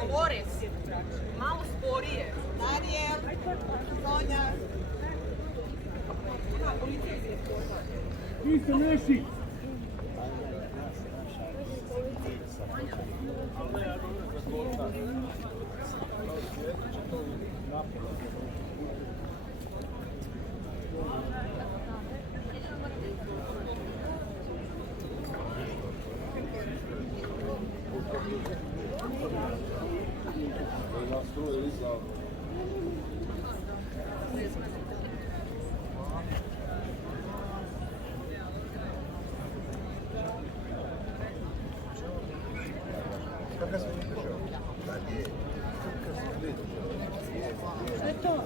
Dolores, malo sporije. Daniel, Sonja. Vi ste naši! Što je to?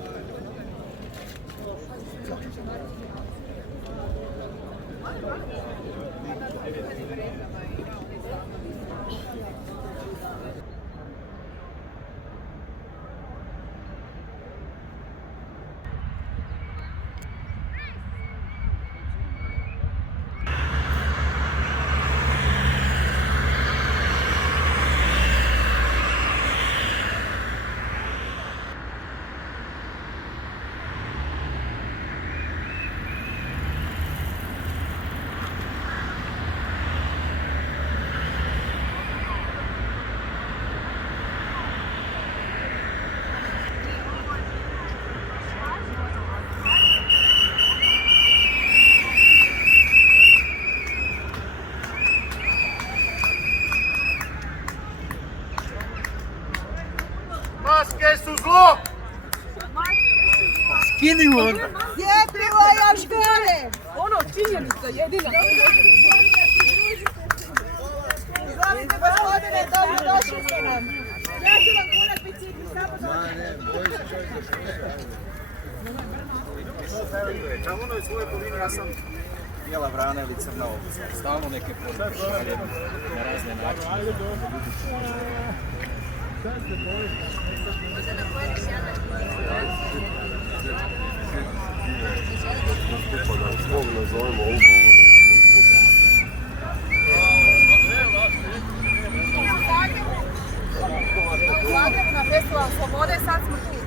Maske su zlo! Skini on! Sjetljivo još gore! Ono, činjenica, jedina. Izvolite gospodine, dobro došli ste nam. Ja ću vam kurat bicikli, samo dođe. Čamo ono je svoje poline, ja sam bijela vrana ili crna obuća. Stalno neke poruke šaljem na razne načine. Zagreb na festival Slobode, sad smo tu.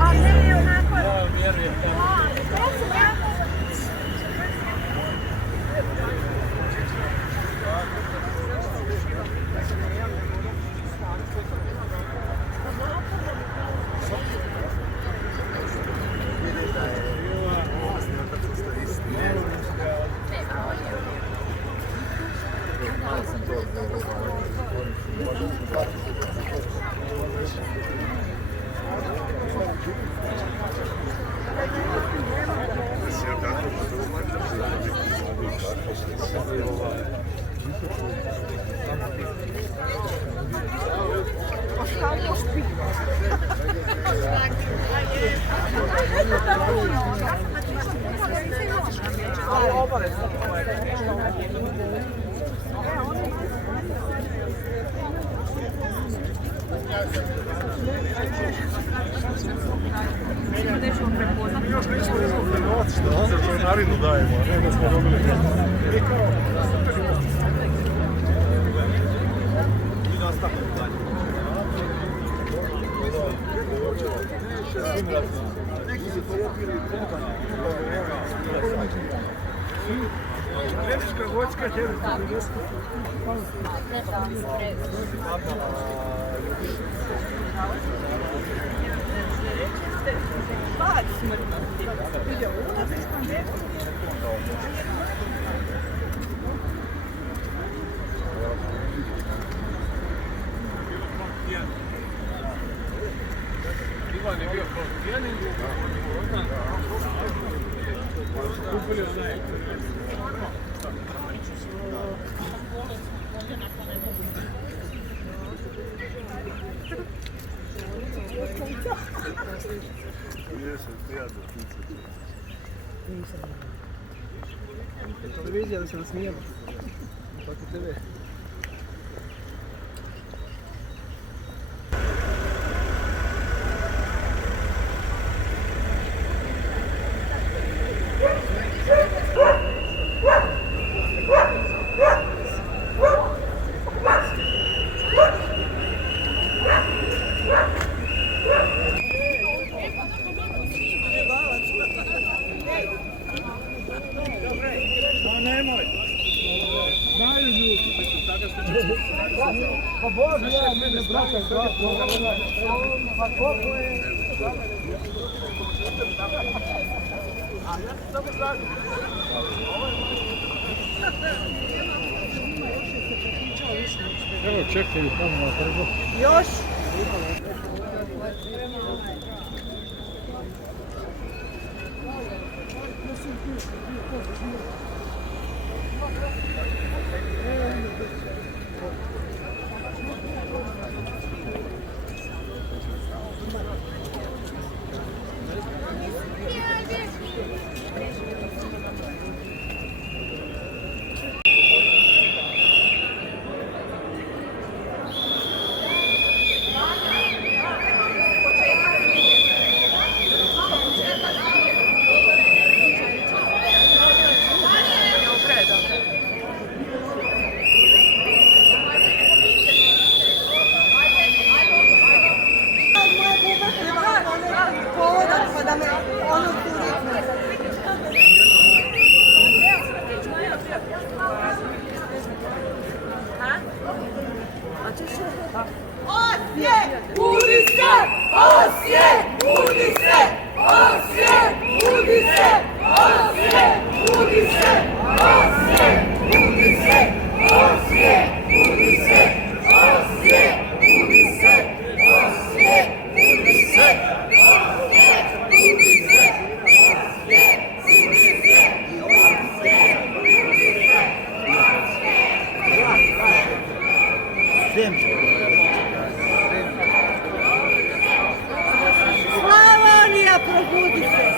A ne, onako. Vjerujem. Narinu dajemo, a ne da smo dobili Greška, vočka, Pad smrtno. Vidio, ulaziš na nebu. Ivan je bio protiv kupili onaj. Televizija da se nasmijemo. Kako tebe? Evo čekaju tamo na trgu. Još? Slavonija, probudi se!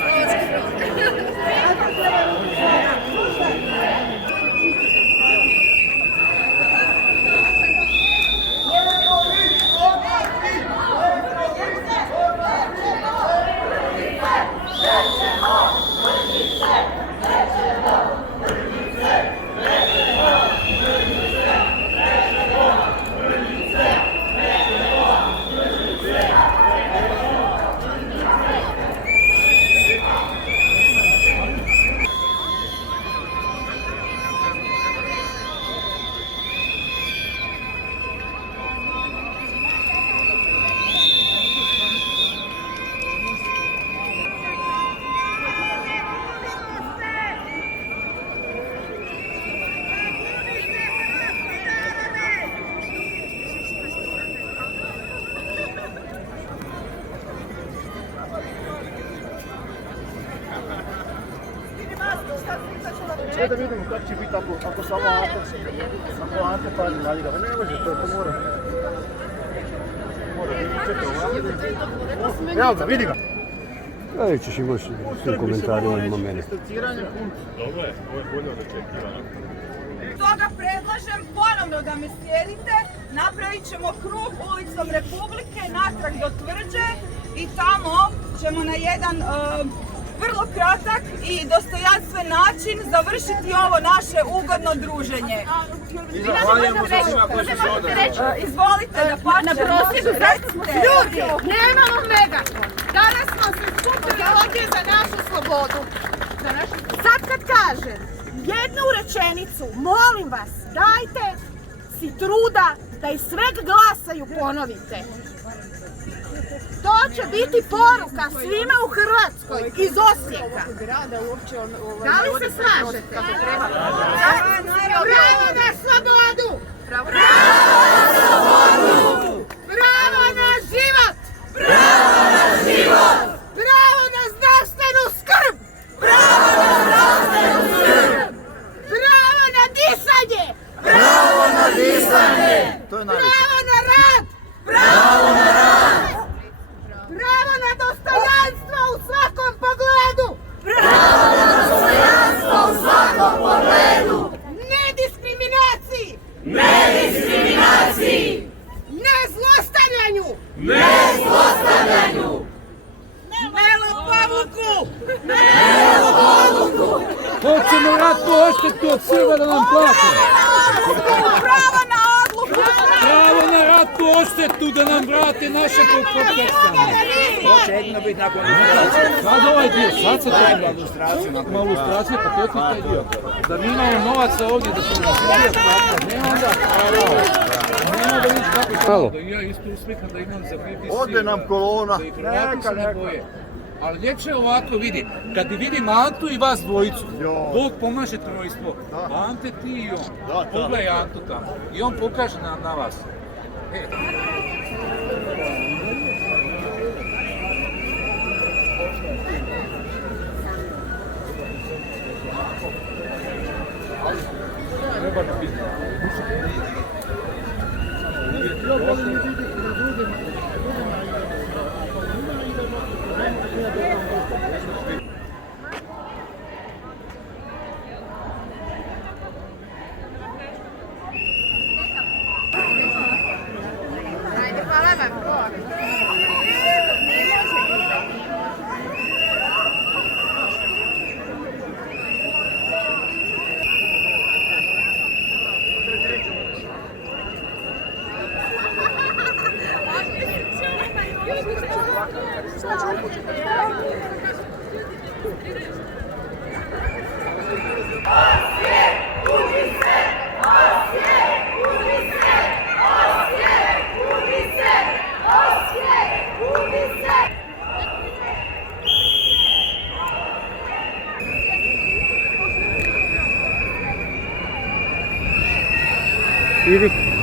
Sve da vidimo kako će biti ako samo Ante pali na njega. Ne može, to mora. Mora biti, čekaj ovako. Evo ga, vidi ga. Evo ćeš imaš s tim komentarima ima mene. Dobro je, ovo je bolje od očekivanja. Stoga predlažem ponovno da me slijedite, napravit ćemo krug ulicom Republike natrag do Tvrđe i tamo ćemo na jedan vrlo kratak i dostojanstven način završiti ovo naše ugodno druženje. Izvolite da pače. Na prosvjedu zašto smo ljudi, nemamo megafon. Danas smo se skupili ovdje za našu slobodu. Sad kad kažem jednu rečenicu, molim vas, dajte si truda da iz sveg glasa ju ponovite. To će biti poruka svima u Hrvatskoj iz Osijeka. Da li se slažete? Pravo na slobodu! Pravo na slobodu! Pravo na život! Pravo na život! Pravo na zdravstvenu skrb! Pravo na zdravstvenu skrb! Pravo na disanje! Pravo na disanje! Pravo na rad! Pravo na rad! Pravo na dostojanstvo u svakom pogledu! Pravo na dostojanstvo u svakom pogledu! Ne diskriminaciji! Ne diskriminaciji! Ne zlostavljanju! Ne zlostavljanju! Ne lopovluku! Ne lopovluku! Hoćemo ratnu odštetu od Srba da nam plate! Pravo na odluku! Pravo na ratnu odštetu! puste tu da nam vrate naše pokrcane. Hoće jedino biti nakon Sad ovaj dio, sad se Daj treba. ilustraciju na Ima ilustracija, pa to je taj dio. Da mi imamo novaca ovdje, da se nas nije platiti. Nema onda, nema da vidiš kako se Halo. da ja isto uslikam da imam za BBC. Ode nam kolona. Da i Hrvati se ne boje. Ali ljepše je ovako, vidi, kad vidim Antu i vas dvojicu, Bog pomaže trojstvo. Ante, ti i on. Pogledaj Antu tamo. I on pokaže na vas. E. Treba da biti. Idi.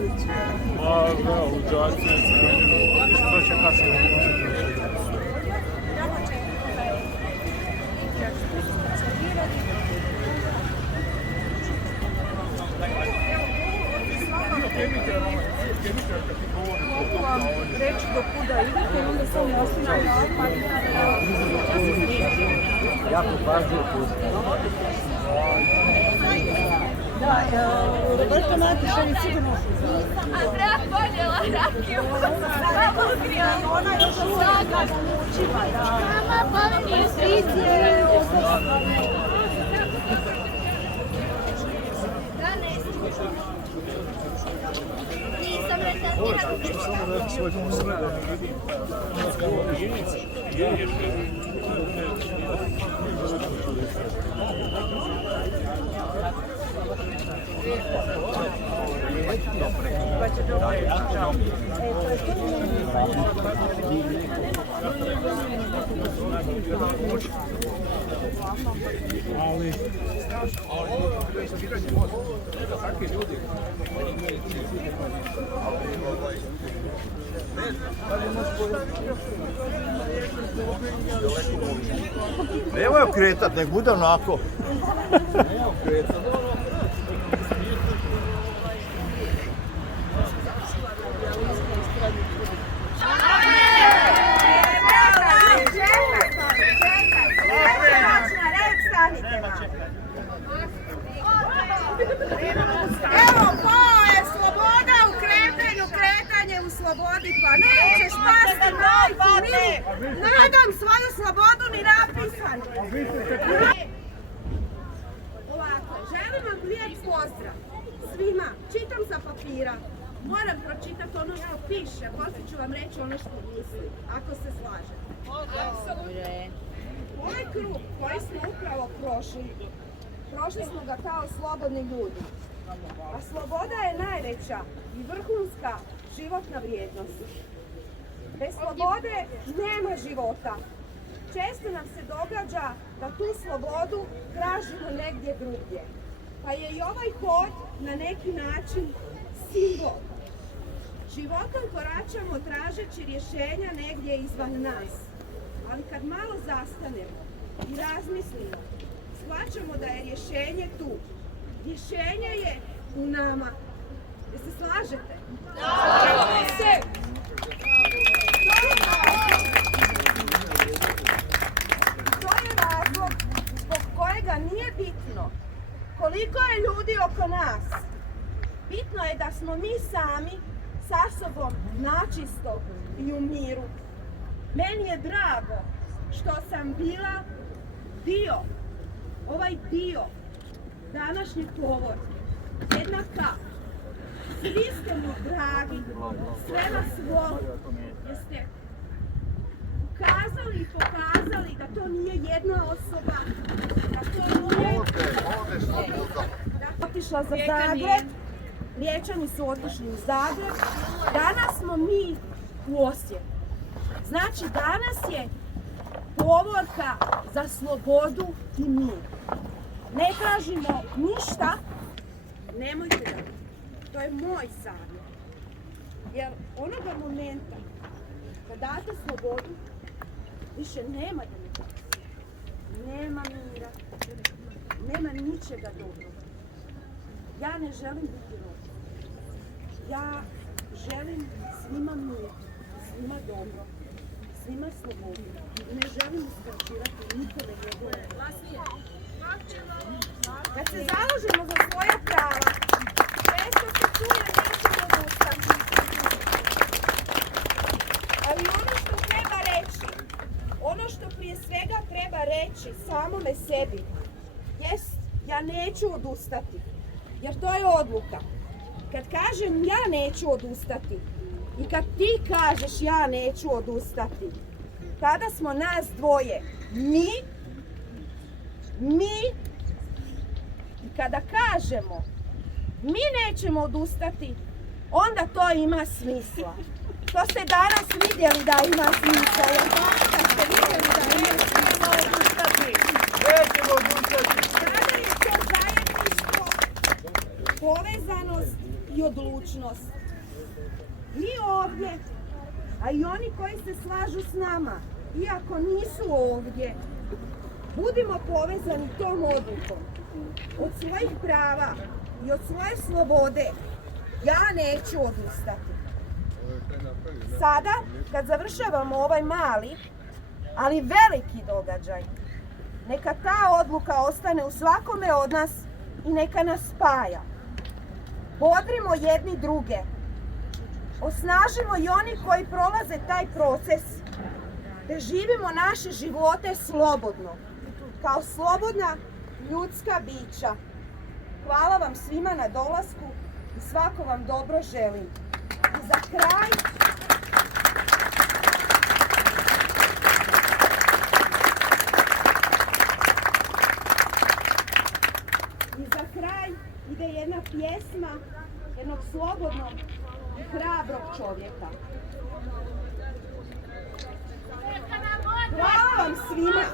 Pa, da, u džaci, to će kasnije. Mogu vam reći do kuda idete i onda sam Jako pažnju Da, Roberto Matiša je sigurno Andrea voljela rakiju, samo ugrijala. Ona još uvijek učiva, da. Mama, bavim investicije. Nisam Nemoj okretat, nek bude onako. Evo, ko je sloboda u kretanju, kretanje u slobodi, pa nećeš pasti, majku mili. Nadam svoju slobodu ni napisanu. Ovako, želim vam lijep pozdrav svima. Čitam sa papira. Moram pročitati ono što piše, poslije ću vam reći ono što mislim, ako se slažete. Ovaj krug koji smo upravo prošli smo ga kao slobodni ljudi. A sloboda je najveća i vrhunska životna vrijednost. Bez slobode nema života. Često nam se događa da tu slobodu tražimo negdje drugdje. Pa je i ovaj hod na neki način simbol. Životom koračamo tražeći rješenja negdje izvan nas. Ali kad malo zastanemo i razmislimo, shvaćamo da je rješenje tu. Rješenje je u nama. Jel se slažete? Da! To je razlog zbog kojega nije bitno koliko je ljudi oko nas. Bitno je da smo mi sami sa sobom načisto i u miru. Meni je drago što sam bila ovaj dio današnjeg povoda, jedna kap. Svi ste mi dragi, sve vas volim, jer ste ukazali i pokazali da to nije jedna osoba, da to nije... Otišla za Zagreb, Riječani su otišli u Zagreb, danas smo mi u Osijeku. Znači danas je povorka za slobodu i mir. Ne tražimo ništa, nemojte da. To je moj savjet. Jer onoga momenta kad date slobodu, više nema demokracije, nema mira, nema ničega dobrog. Ja ne želim biti rob. Ja želim svima mir, svima dobro, svima slobodu. Ne želim uskraćivati nikome njegove. Kad se zalažemo za svoja prava, često se čuje nećemo odustati. Ali ono što treba reći, ono što prije svega treba reći samome sebi, jest ja neću odustati. Jer to je odluka. Kad kažem ja neću odustati i kad ti kažeš ja neću odustati, tada smo nas dvoje. Mi i kada kažemo mi nećemo odustati, onda to ima smisla. To ste danas vidjeli da ima smisla. Jer danas ste vidjeli da ima smisla odustati. Nećemo odustati. Sada je to zajedništvo, povezanost i odlučnost. Mi ovdje, a i oni koji se slažu s nama, iako nisu ovdje, budimo povezani tom odlukom. Od svojih prava i od svoje slobode ja neću odustati. Sada, kad završavamo ovaj mali, ali veliki događaj, neka ta odluka ostane u svakome od nas i neka nas spaja. Bodrimo jedni druge. Osnažimo i oni koji prolaze taj proces, da živimo naše živote slobodno, kao slobodna ljudska bića. Hvala vam svima na dolasku i svako vam dobro želim. I za kraj, ide jedna pjesma jednog slobodnog i hrabrog čovjeka. Hvala vam svima!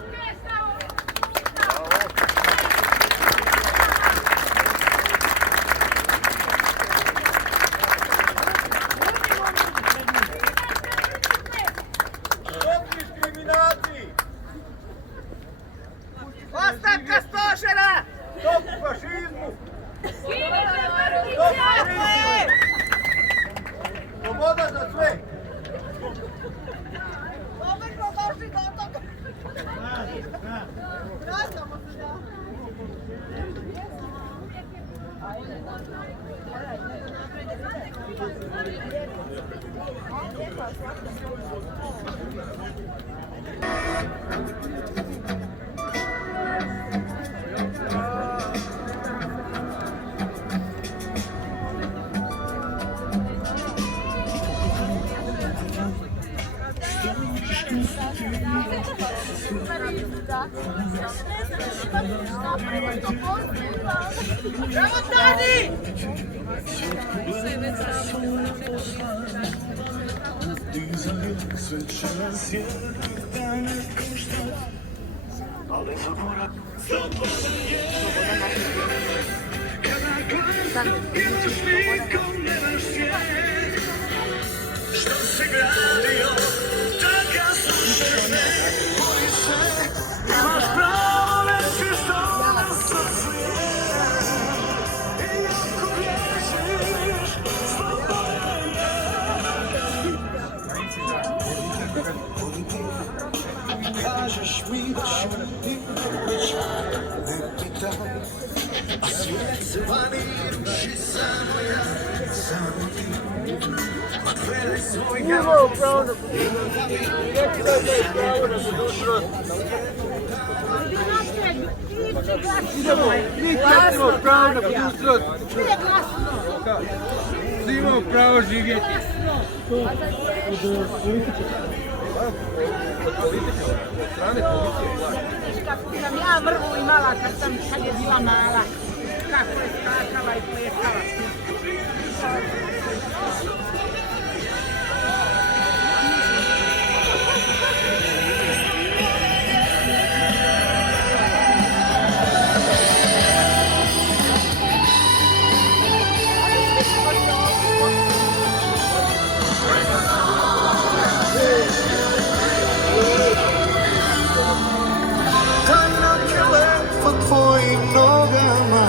Ostavka stožera! Stop fašizmu! Sloboda za sve! Opet smo došli do toga. Vraćamo se, da. Bravo, Tani! Što se gradio, taka slušaj me, boj se, imaš pravo reći što na srcu je. I ako griješiš, slobodan je. Kažeš mi da šutim, ne pitam, a svijet se vani ruši samo ja, samo ti. Imamo pravo na imamo pravo na budućnost. Svi imamo pravo živjeti. Kako sam ja mrvu imala kad je bila mala. Kako je skakala i plesala. Tvojim nogama,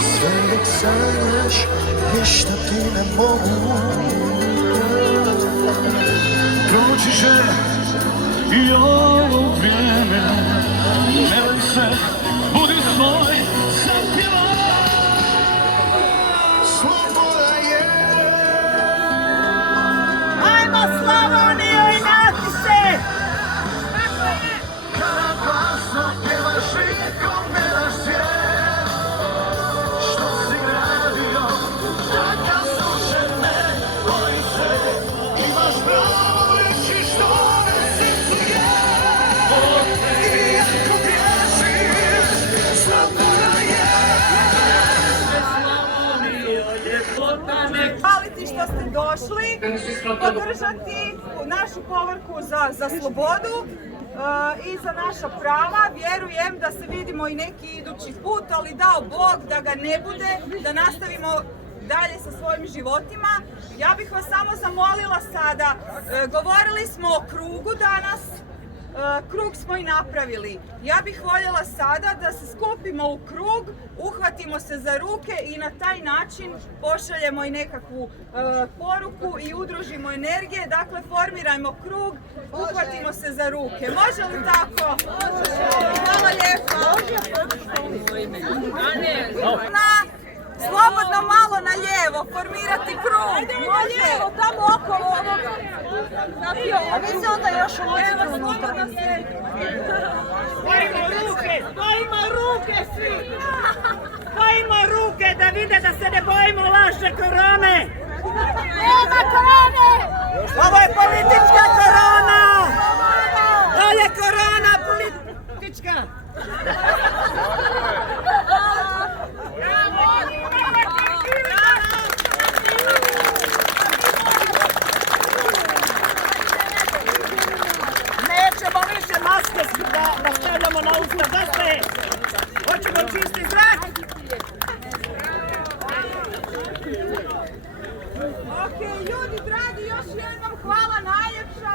sve dok sanjaš, ništa ti ne mogu. Proći će i ovo vrijeme, ne boj se, budi svoj, zapjevaj. Sloboda je. Ajmo Slavonijo i nati se! Kada glasno pjevaš rijekom gledaš svijet, što si gradio, takav slušaj me, boj se, imaš pravo reći što na srcu je. I ako griješiš, sloboda je. Hvala ti što ste došli podržati našu povorku za slobodu i za naša prava. Vjerujem da se vidimo i neki idući put, ali dao Bog da ga ne bude, da nastavimo dalje sa svojim životima. Ja bih vas samo zamolila sada, govorili smo o krugu danas, krug smo i napravili. Ja bih voljela sada da se skupimo u krug, uhvatimo se za ruke i na taj način pošaljemo i nekakvu poruku i udružimo energije. Dakle, formirajmo krug, uhvatimo se za ruke. Može li tako? Hvala lijepo. Slobodno malo na lijevo, formirati krug. Može. Tamo okolo ovoga. A vi se onda još uložite unutra. Spojimo ruke svi! Spojimo ruke da vide da se ne bojimo laže korone! Nema korone! Ovo je politička korona! Ovo je korona politička! Nećemo više maske da stavljamo na usta, dosta je! Hoćemo čisti zrak! Ok, ljudi dragi, još jednom hvala najljepša.